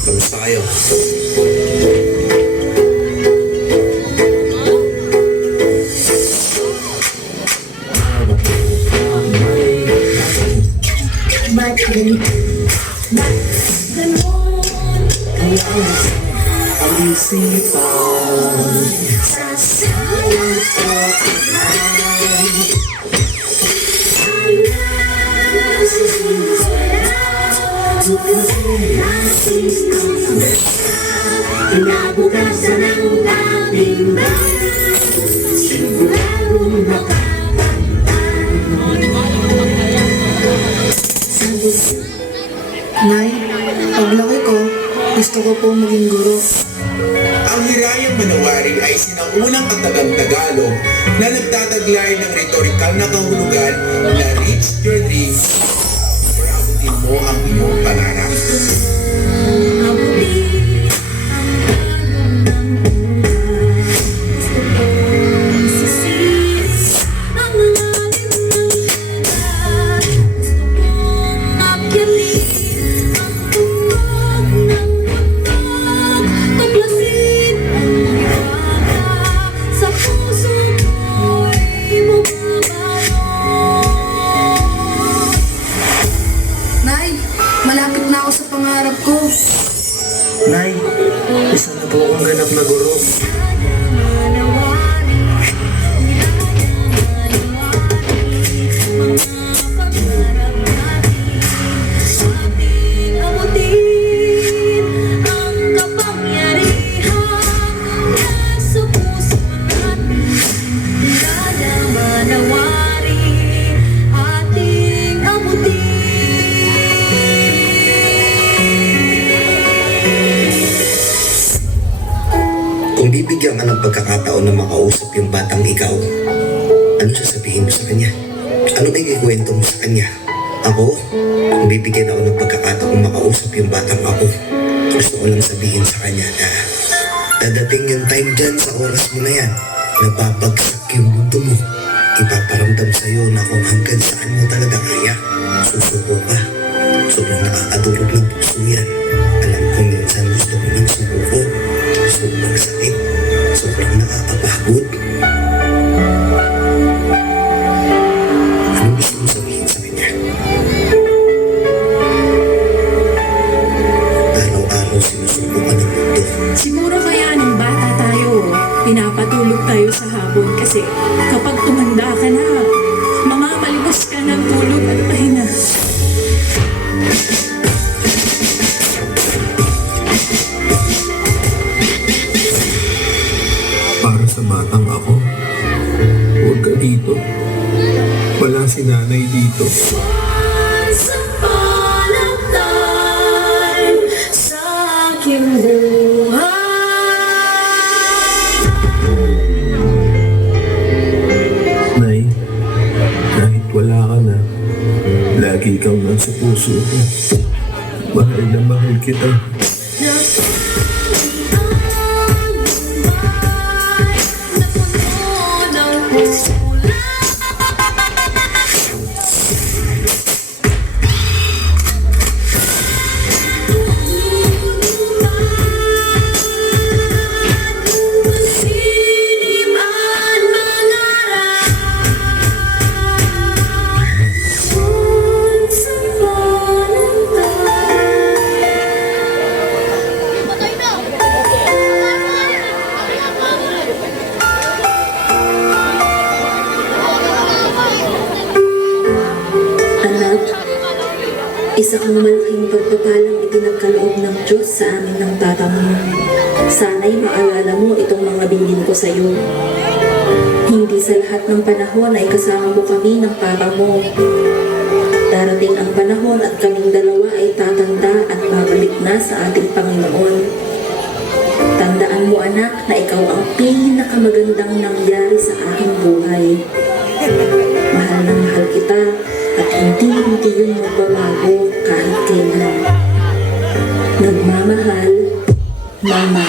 Kamusta kayo? Ang isipan sa sayang pagkakalay ay kinabukasan ng ating bayan, siguradong Nay, paglaki ko, gusto ko po maging guro. Ang Hirayang Manawari ay sinaunang katagang Tagalog na nagtataglay ng rhetorical na kahulugan na reach your dreams or abutin mo ang iyong pangarap. Nay, malapit na ako sa pangarap ko. Nay, isa na po akong ganap na guro. Kung bibigyan ka ng pagkakataon na makausap yung batang ikaw, ano sasabihin mo sa kanya? Ano ikikwento mo sa kanya? Ako, kung bibigyan ako ng pagkakataon makausap yung batang ako, gusto ko lang sabihin sa kanya na dadating yung time dyan sa oras mo na yan na babagsak yung mundo mo. Ipaparamdam sa'yo na kung hanggang saan mo talaga kaya, susuko ka. Sobrang nakakadurog ng puso yan. Alam kong minsan gusto ko ng sumuko. Sobrang sakit. Sobrang nakakapagod. Anong gusto mo sabihin sa kanya? Araw-araw sinusuko ka ng mundo. Siguro kaya nung bata tayo, pinapatulog tayo sa habon kasi kapag tumanda ka na, mamamalimos ka ng tulog at pahinga. Para sa batang ako, huwag ka dito. Wala si nanay dito. Once upon a time, sa aking buhay. Nay, kahit wala ka na, lagi ikaw nasa puso ko. Mahal na mahal kita. Isa kang malaking pagpapalang ipinagkaloob ng Diyos sa amin ng tata mo. Sana'y maalala mo itong mga bilin ko sa iyo. Hindi sa lahat ng panahon ay kasama mo kami ng papa mo. Darating ang panahon at kaming dalawa ay tatanda at babalik na sa ating Panginoon. Tandaan mo anak na ikaw ang pinakamagandang nangyari sa aking buhay. Mahal na mahal kita at hindi yun magbabago kahit kailan. Nagmamahal, Mama.